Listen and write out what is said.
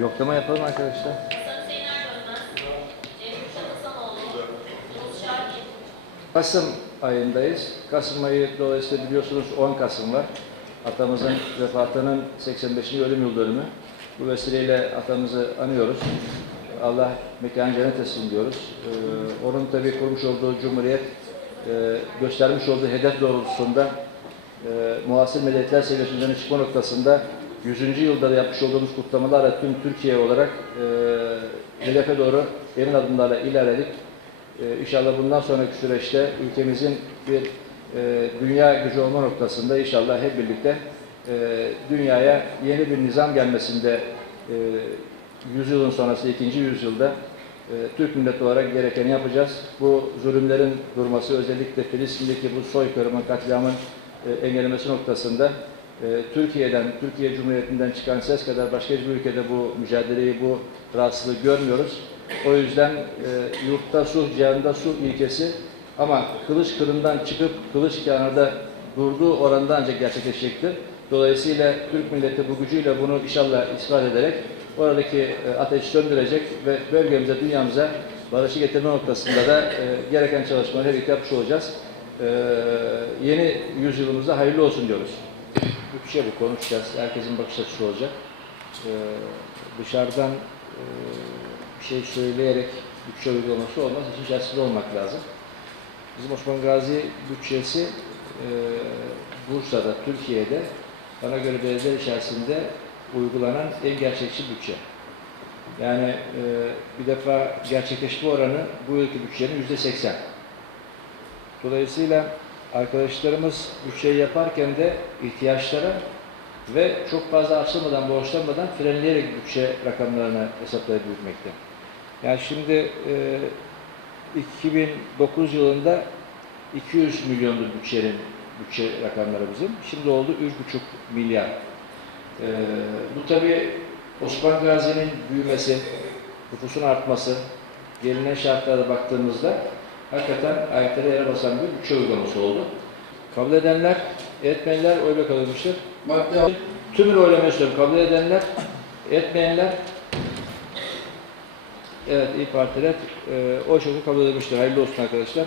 Yoklama yapalım arkadaşlar. Kasım ayındayız. Kasım ayı dolayısıyla biliyorsunuz 10 Kasım var. Atamızın vefatının 85. ölüm yıl dönümü. Bu vesileyle atamızı anıyoruz. Allah mekanı cennet etsin diyoruz. Ee, onun tabii kurmuş olduğu cumhuriyet, e, göstermiş olduğu hedef doğrultusunda e, muasır medeniyetler seviyesinden çıkma noktasında 100. yılda da yapmış olduğumuz kutlamalarla tüm Türkiye olarak e, hedefe doğru emin adımlarla ilerledik. Ee, İnşallah bundan sonraki süreçte ülkemizin bir e, dünya gücü olma noktasında inşallah hep birlikte e, dünyaya yeni bir nizam gelmesinde e, yüzyılın sonrası ikinci yüzyılda e, Türk milleti olarak gerekeni yapacağız. Bu zulümlerin durması özellikle Filistin'deki bu soykırımın, katliamın e, engellemesi noktasında e, Türkiye'den, Türkiye Cumhuriyeti'nden çıkan ses kadar başka hiçbir ülkede bu mücadeleyi, bu rahatsızlığı görmüyoruz. O yüzden e, yurtta sulh, cihanda sulh ilkesi ama kılıç kırından çıkıp kılıç kenarda durduğu oranda ancak gerçekleşecektir. Dolayısıyla Türk milleti bu gücüyle bunu inşallah ispat ederek oradaki e, ateşi söndürecek ve bölgemize, dünyamıza barışı getirme noktasında da e, gereken çalışmaları birlikte yapmış olacağız. E, yeni yüzyılımıza hayırlı olsun diyoruz. Bütçe bu konuşacağız. Herkesin bakış açısı olacak. E, dışarıdan e, bir şey söyleyerek bütçe uygulaması olmaz. İşin içerisinde olmak lazım. Bizim Osman Gazi bütçesi e, Bursa'da, Türkiye'de bana göre belediyeler içerisinde uygulanan en gerçekçi bütçe. Yani e, bir defa gerçekleşme oranı bu yılki bütçenin yüzde seksen. Dolayısıyla arkadaşlarımız bütçeyi yaparken de ihtiyaçlara ve çok fazla açılmadan, borçlanmadan frenleyerek bütçe rakamlarını hesaplayıp yürütmekte. Yani şimdi e, 2009 yılında 200 milyondu bütçenin bütçe rakamları bizim. Şimdi oldu 3,5 milyar. E, bu tabi Osman Gazi'nin büyümesi, nüfusun artması, gelinen şartlara baktığımızda hakikaten ayakları yere basan bir bütçe uygulaması oldu. Kabul edenler, etmeyenler oyla kalınmıştır. Madde Tümünü oylamaya istiyorum. Kabul edenler, etmeyenler, evet İYİ Partiler e, oy çokluğu kabul edilmiştir. Hayırlı olsun arkadaşlar.